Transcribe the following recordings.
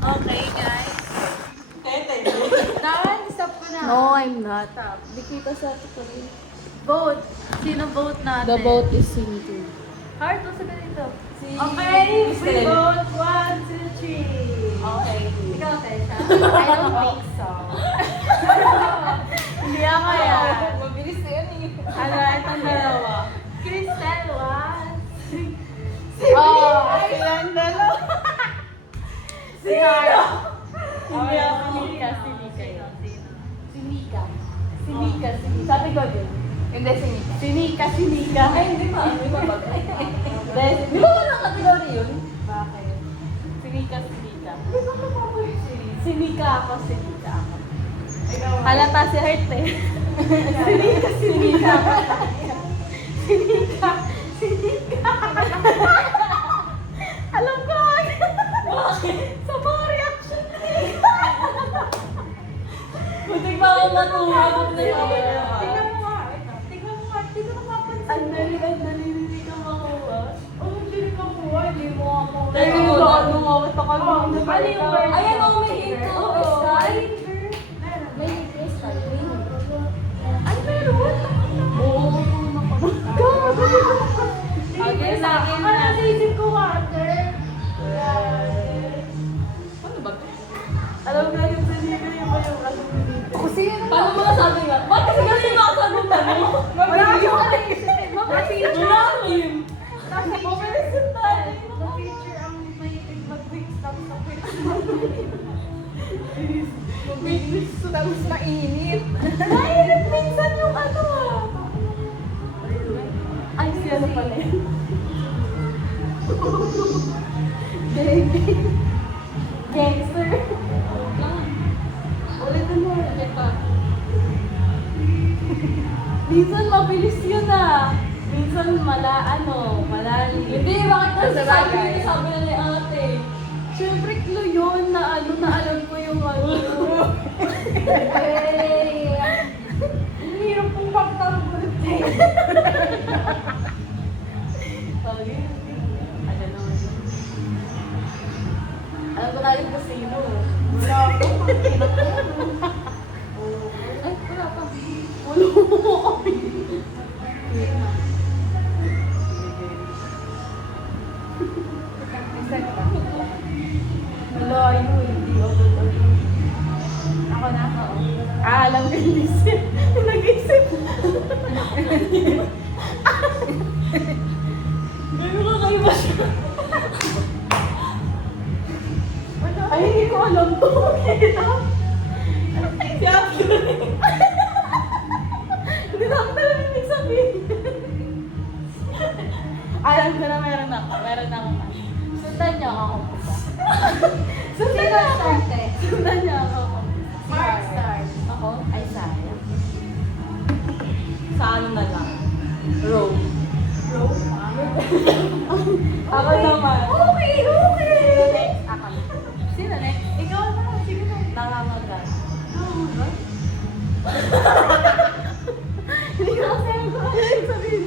Okay, guys. Done. Stop ko na. No, I'm not. Stop. Di kita sa tutorial. Vote. Sino vote natin? The vote is sinking. Heart, sa ganito. Si Okay, we Crystal. vote 1, 2, 3. Okay. Ikaw, Tesha? I don't think so. Hindi ako yan. Mabilis na yan eh. Ano, itong dalawa. Crystal, what? Oh, silang dalawa. Si Heart. Hindi ako Sinika, Sinika yun. Sinika. Sinika, Sinika. Sabi ko din. Hindi, sinika. Sinika, Sinika. Ay, hindi pa. Hindi pa ba? Di ba walang kategory yun? Bakit? Sinika, Sinika. Di ba kapapay siya? Sinika ako, Sinika ako. Halata si Heart eh. Sinika, Sinika. Sinika, Sinika. Alam ko. Bakit? Sa mga reaction Butik pa akong matuwa. Butik pa Tingnan mo nga. Tingnan mo nga. Tingnan mo nga. Ang dali, hindi ka makuha. Oh, hindi ka makuha. Hindi mo ako. Teka muna. Ano nga, basta ka naman. Ano yung word? Ayan, oh, may hint. Oo. Crystal. May crystal. Ano meron? Oo. Okay, sa akin na. Naisip ko water. Ano ba? Alam nga yung salita yung ano dito. Kasi paano mo nasabi nga? Bakit kasi ganun yung mga sagutan mo? Wala akong naisip. Mga teacher. Wala ko yun. Mabilis tayo. Mga teacher ang mahilig mag-quick stop sa quick stop. Mabilis tapos mainit. Mainit minsan yung ano ah. Ay, siya na pala yun. Baby. Gangster. Ulitin mo. Minsan mabilis yun ah. Minsan malalim. Hindi, bakit kasi Sa sabi bagay. niya, sabi na ni ate. Siyempre, clue yun na alam ko yung ano. Hey! Ang hirap pong pagtanggol eh. Sabi, ano naman yun? Alam ko na rin kung sino. Wala ako. Ay, wala pa. Wala mo kami. Malayo, hindi ako talaga. Ako na ako. Alam ko yung isip. Nag-isip. Pero kakaiba siya. Ay, hindi ko alam to. Kita. Si ate. Hindi na ako talaga ibig sabihin. Alam ko na meron ako. Meron ako. Sundan niyo ako. Sundan niyo ako. Sundan niyo ako. Mark start. Ako? Ay, sayang. Sa ano na lang? Row. Rose? Ako naman. Okay, okay. Sino next? Ako. Sino next? Ikaw na. Sige na. Nangangagat. Nangangagat? Hindi ko kasi alam kung ano yung sabihin.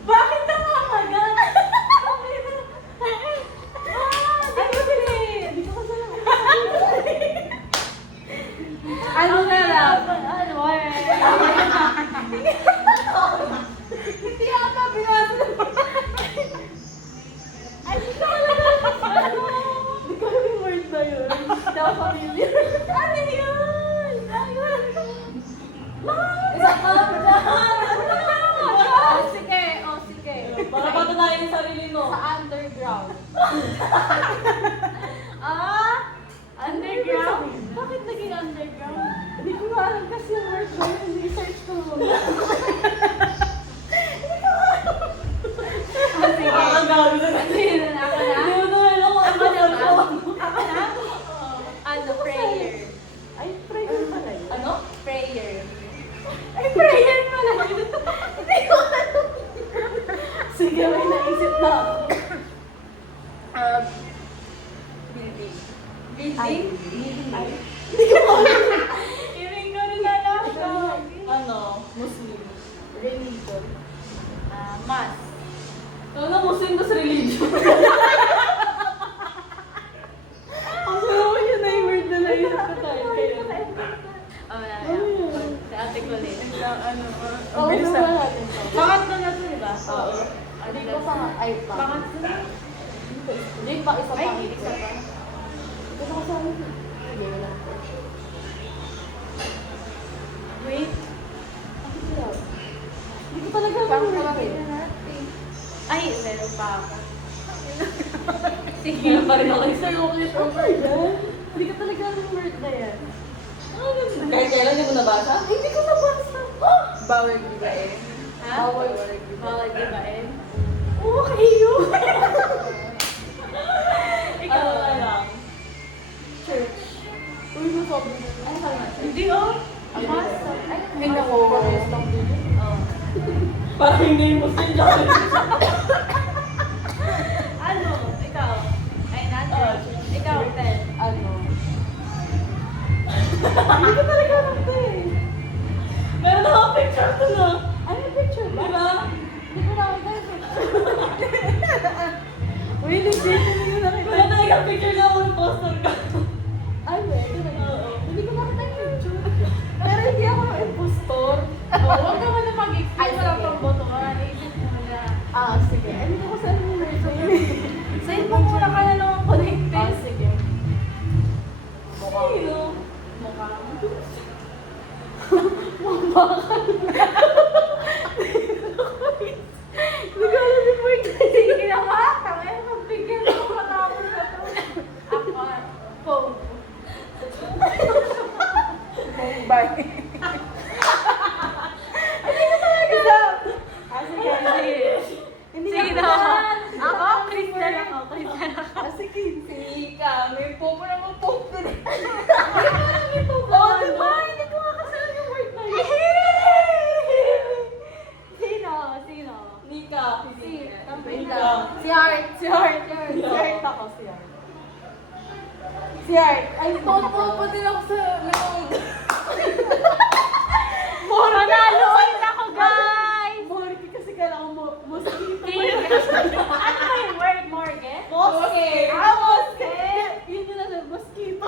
Bakit nangangagat? Hindi ko kasi alam. Ano na lang? Ano eh? Hindi ata binasa. Ay, hindi ko alam. Ano? Hindi ko alam yung word na yun. Hindi ako familiar. Ano yun? Ayun. Isa pa Sige, sige. Para patunayan yung sarili mo. Sa underground. Underground? Bakit naging underground? Hindi ko alam kasi yung word na yun. Research ko muna. Sige. Ang gabi na Sige na, ako na. Hindi mo tuloy ako. Ako na ba? Ako na? Ano, prayer. Ay, prayer pala yun. Ano? Prayer. Ay, prayer pala yun. Hindi ko alam. Sige, may naisip na ako. Building. Building? Ay, hindi ko alam. Hindi ko rin alam. Ano? Muslim. Religion. Mass. Ano Muslim tas religion? Hindi pa isa pa. Ay, isa pa. Ito na kasi ano. Hindi wala. Wait. Ano sila? Hindi ko talaga Parang alam. palaki na natin. Ay, meron pa ako. Sige na pa rin ako. Sir, okay ito ba yan? Hindi ka talaga alam yung word na yan. Kahit kailan hindi ko nabasa? Hindi ko nabasa. Bawal gibain. Ha? Bawal Bawal gibain? Okay yun. Ikaw Ano? na lang. Church. Uy, masabi na. Ano ka na? Hindi oh. Ay, Masa. Ay, Ay, naku. Parehas lang din. Oh. Parang hindi mo sila. Ano? Ikaw? Ay, natin. Ikaw, Ted. Ano? Hindi ko talaga alam ito eh. Meron ako picture to na. Ano yung picture ba? Diba? Hindi ko nakita yung picture. Uy, legit. Hindi ko nakita. Wala talaga picture na ako yung poster ko. Ay, wait. Oo. Hindi ko nakita yung picture. Pero hindi ako yung impostor. Oo, huwag ka man na mag-explain. Ay, Wala sige. pang botohan. Isip mo na. Ah, sige. Ay, hindi ko sa ano yung Sa'yo mo muna ka na naman connected. Ah, sige. Sino? Mukha mo. Hindi ko alam yung word. Sige na ka. Tangay, magbigyan mo matapos na to. Ako. Pong. Mumbai. Hindi ko talaga. Ah, sige. Hindi Sige na. na. Ako? Crystal ako. Crystal ako. Ah, sige. Sige ka. May popo naman popo rin. Oh, diba? Hindi ko nga kasi alam yung word na yun. Sino? Sino? Nika. Wait Nika. lang. Si Art. Si Art. Si Art ako. Si Art. Si Art. Ay, Popo din ako sa loob. Manalo ulit ako, guys! Morky kasi kailangan mo. Mosquito. Ano ba yung word, Morgan? Moske. Ah, moske! Yun yun na mosquito.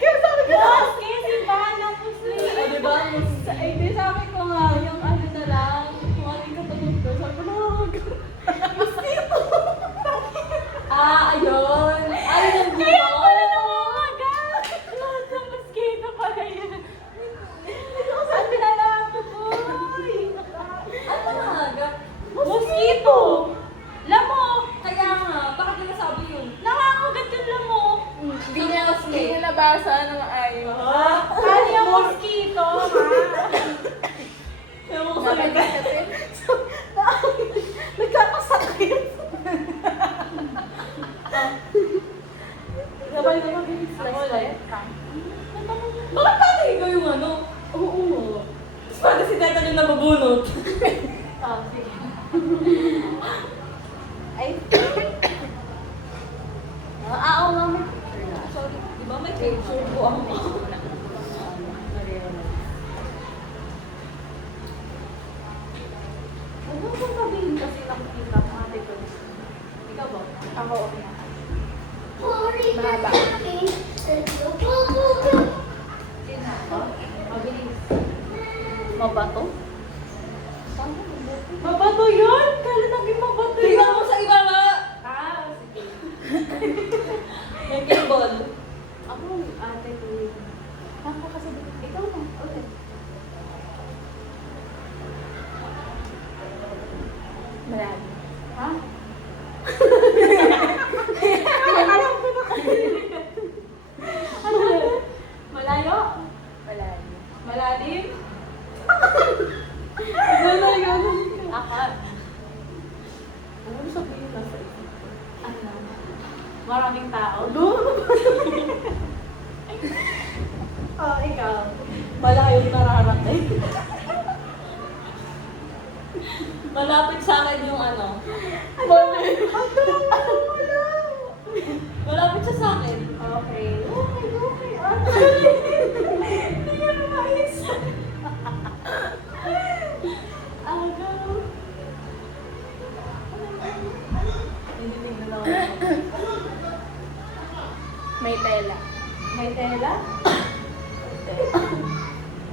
Kaya sabi ko, moske, si Bana Pusli. Ah, diba? Ay, di sabi ko nga, yung ano na lang, kung ano yung katulog ko, sabi ko, mosquito. Ah, ayun. Ayun yung Kaya pala nangangagat. Lahat ng mosquito pala yun. Ang pinalaman ko, boy. Ano nga? Mosquito. Lamo. Kaya nga, bakit nila sabi yun? Nangangagat yung lamo. Hindi niya nabasa ng ayun. Ano yung mosquito, ha? Ewan ko sa Nagkakasakit. Sabay na mabilis lang ulit. Bakit pati ikaw yung ano? Oo. Tapos pati si Teta yung nabubunot. Oh, sige. Ay. Oo nga, may picture na. Sorry, di ba may picture ko ako? Huwag mo kong sabihin kasi nakikita ko ate ko. Ikaw ba? Ako, okay na. Mahaba. Sino ako? Mabilis. Mabato? Mabato yun? Kala naging mabato yun. Tingnan mo sa iba nga! Ah, sige. Yung cable. Ako, ate ko yun. Ako kasi, ikaw na. Okay. Marami. Ha? Alam ko na kasi. Ano? Malayo? Marami. Malalim? Malayo. Ako. Ano sabihin na sa isip ko? Ano? Maraming tao? Oh, ikaw. Malayong nararating. Malapit sa akin yung ano. Malapit siya sa akin. Okay. Okay. Hindi niya na maisa. Agaw. Hindi tingnan ako. May tela. May tela?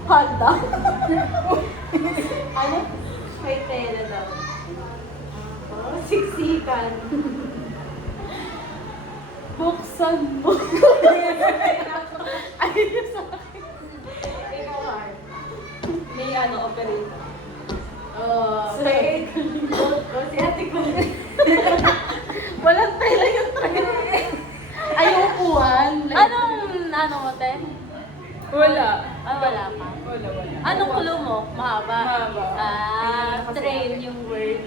Handa. Ano? May tela daw. Siksikan. Buksan mo. Ayun sa akin. Ikaw, Har. May ano, operator. Wait. Si ate ko. Walang tela yung tela. Ay, upuan. Ano mo, te? Wala. Wala ka. Wala. Anong kulo mo? Mahaba? Mahaba. Train yung word.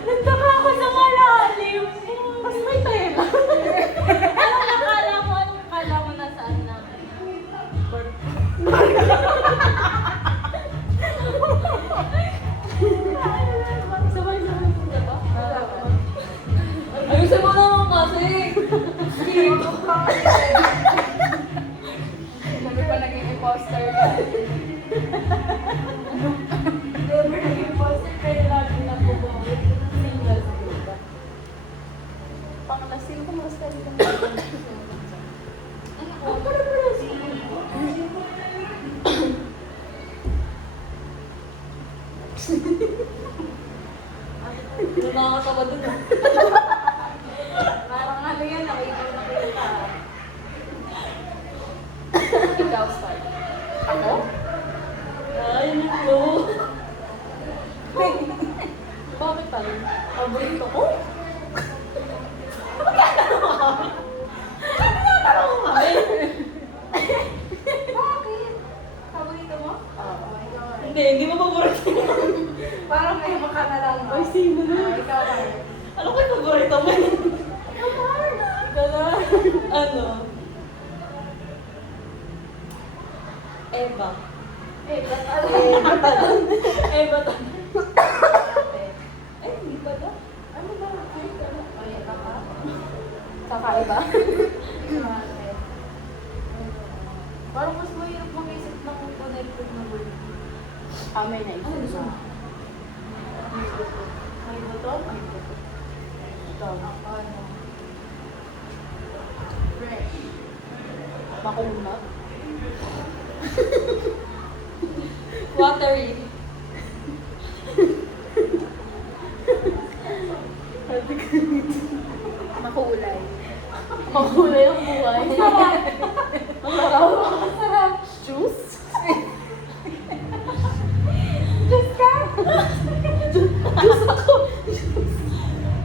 Nagtaka ako sa malalim. Mas may tela. Anong akala mo nasaan na? Sabay-sabay mo na ba? Ayusin mo naman kasi. Sabi pa naging imposter ka. Never naging imposter pero lagi na bumawit. Single ka. Panglasin ko mas kali ka na. Ano pala pala Nakakatawa dun ah. Parang ano yan, nakita. Ikaw, start. Ako? Ay, nako. Bakit pala? Paborito ko? Bakit? Paborito mo? Oo, ikaw. Hindi mo paborito. Parang may maka na lang. Ay, sino na? Ikaw, Mar. Ano ko yung paborito mo? Ikaw, Mar. Ikaw na. Ano? Eva. Ba't ano? Eva to. Ay, hindi ba to? Ano ba? Ay, kaka? Kakaiba? Parang mas mahirap mag-isip ng connected na word. May naisip na. May buto? May buto. Ito. Ano? Fresh. Makunat? Watery. Makulay. Makulay ang buhay. Ang sarap. Ang sarap. Ang sarap. Juice? Juice ka? Juice ako.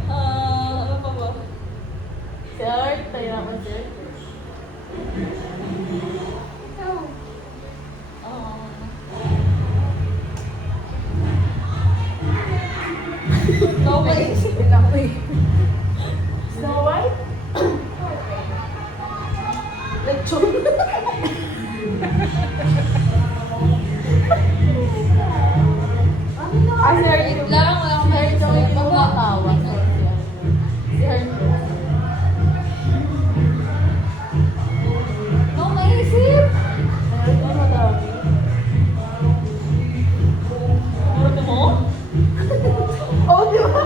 Ano pa ba? Sir, tayo ako, sir. Ikaw. No way. Snow White? Lechon. Ay, sir, Wait lang, wala akong sir, ito maisip. yung kumakawa. Si Hermes. No maisip. Meron ka madami. Paborito mo? Oh, di ba?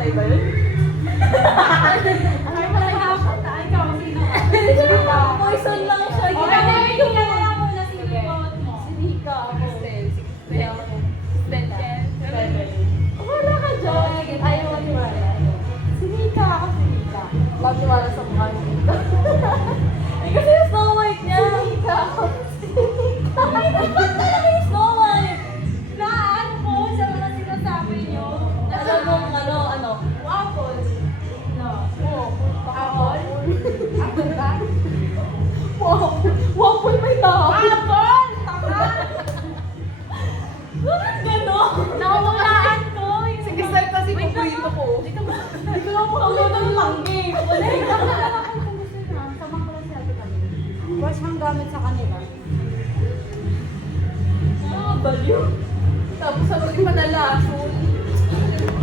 Patay ba yun? Ay, wala hapon na. Ikaw, sino? Poison lang siya. Okay, Ginagawa hindi yung ka na lang muna sino Sige. yung vote mo. Si Nika ako. Kaya ako. Wala ka dyan. Ayaw maniwala. Si Nika ako, si Nika. Love niwala sa mukha ni Nika. Eh kasi yung Snow White niya. Si Nika ako. Si Nika. Ay, dapat talaga yung Snow White. Naan po sa mga sinasabi nyo. Alam mo, ano? Waffle. No. Apple? Apple ba? Waffle may tao. Apple! Tama! Bakit gano'n? Nakukulaan ko. Sige, sir, kasi paborito ko. Hindi ko lang makagulo ng langgi. Wala Ay, yung baka alam ko kung gusto nyo. Samang ko lang siya kami. Wash hang gamit sa kanila. baliw. Tapos sabi ko padala, so,